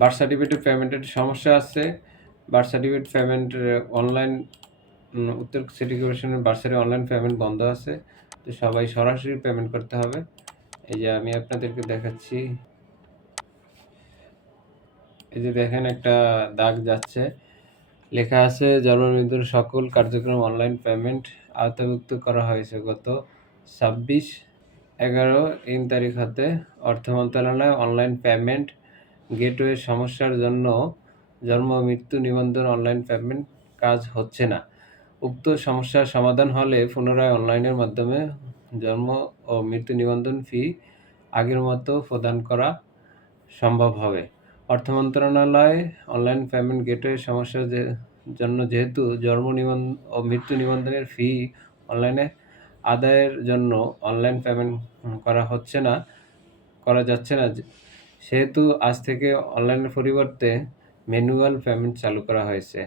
Birth certificate পেমেন্টের সমস্যা আছে। বার্থ সার্টিফিকেট পেমেন্ট অনলাইন উত্তর সিটি কর্পোরেশনের বার্থ সার্টিফিকেট অনলাইন পেমেন্ট বন্ধ আছে। তো সবাই সরাসরি পেমেন্ট করতে হবে। এই যে আমি আপনাদেরকে দেখাচ্ছি। এই যে দেখেন একটা দাগ যাচ্ছে, লেখা আছে জন্ম মৃত্যুর সকল কার্যক্রম অনলাইন পেমেন্ট আওতাভুক্ত করা হয়েছে গত 26/11 তারিখ হতে। অর্থ মন্ত্রণালয় অনলাইন পেমেন্ট গেটওয়ে সমস্যার জন্য জন্ম ও মৃত্যু নিবন্ধন অনলাইন পেমেন্ট কাজ হচ্ছে না। উক্ত সমস্যার সমাধান হলে পুনরায় অনলাইনের মাধ্যমে জন্ম ও মৃত্যু নিবন্ধন ফি আগের মতো প্রদান করা সম্ভব হবে। অর্থ মন্ত্রণালয় অনলাইন পেমেন্ট গেটওয়ে সমস্যার জন্য যেহেতু জন্ম ও মৃত্যু নিবন্ধনের ফি অনলাইনে আদায়ের জন্য অনলাইন পেমেন্ট করা যাচ্ছে না, সেহেতু আজ থেকে অনলাইনের পরিবর্তে ম্যানুয়াল পেমেন্ট চালু করা হয়েছে।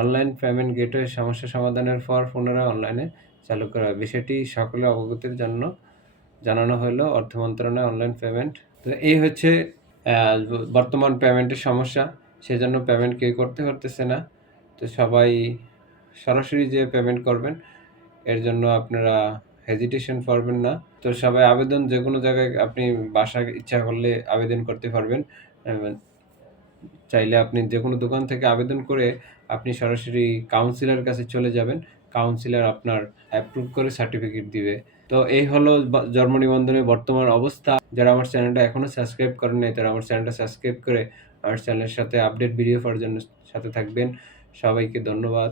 অনলাইন পেমেন্ট গেটওয়ে সমস্যা সমাধানের পর পুনরায় অনলাইনে চালু করা হয়। বিষয়টি সকলে অবগতির জন্য জানানো হলো অর্থ মন্ত্রণালয় অনলাইন পেমেন্ট। তো এই হচ্ছে বর্তমান পেমেন্টের সমস্যা, সেজন্য পেমেন্ট কেউ করতে পারতেছে না। তো সবাই সরাসরি যে পেমেন্ট করবেন, এর জন্য আপনারা হেজিটেশন করবেন না। তো সবাই আবেদন যে কোনো জায়গায় আপনি বাসা ইচ্ছা করলে আবেদন করতে পারবেন। চাইলে আপনি যে কোনো দোকান থেকে আবেদন করে আপনি সরাসরি কাউন্সিলর কাছে চলে যাবেন। কাউন্সিলর আপনার অ্যাপ্রুভ করে সার্টিফিকেট দিবে। তো এই হলো জন্ম নিবন্ধনের বর্তমান অবস্থা। যারা আমার চ্যানেলটা এখনও সাবস্ক্রাইব করেন নাই, তারা আমার চ্যানেলটা সাবস্ক্রাইব করে আমার চ্যানেলের সাথে আপডেট ভিডিও পাওয়ার জন্য সাথে থাকবেন। সবাইকে ধন্যবাদ।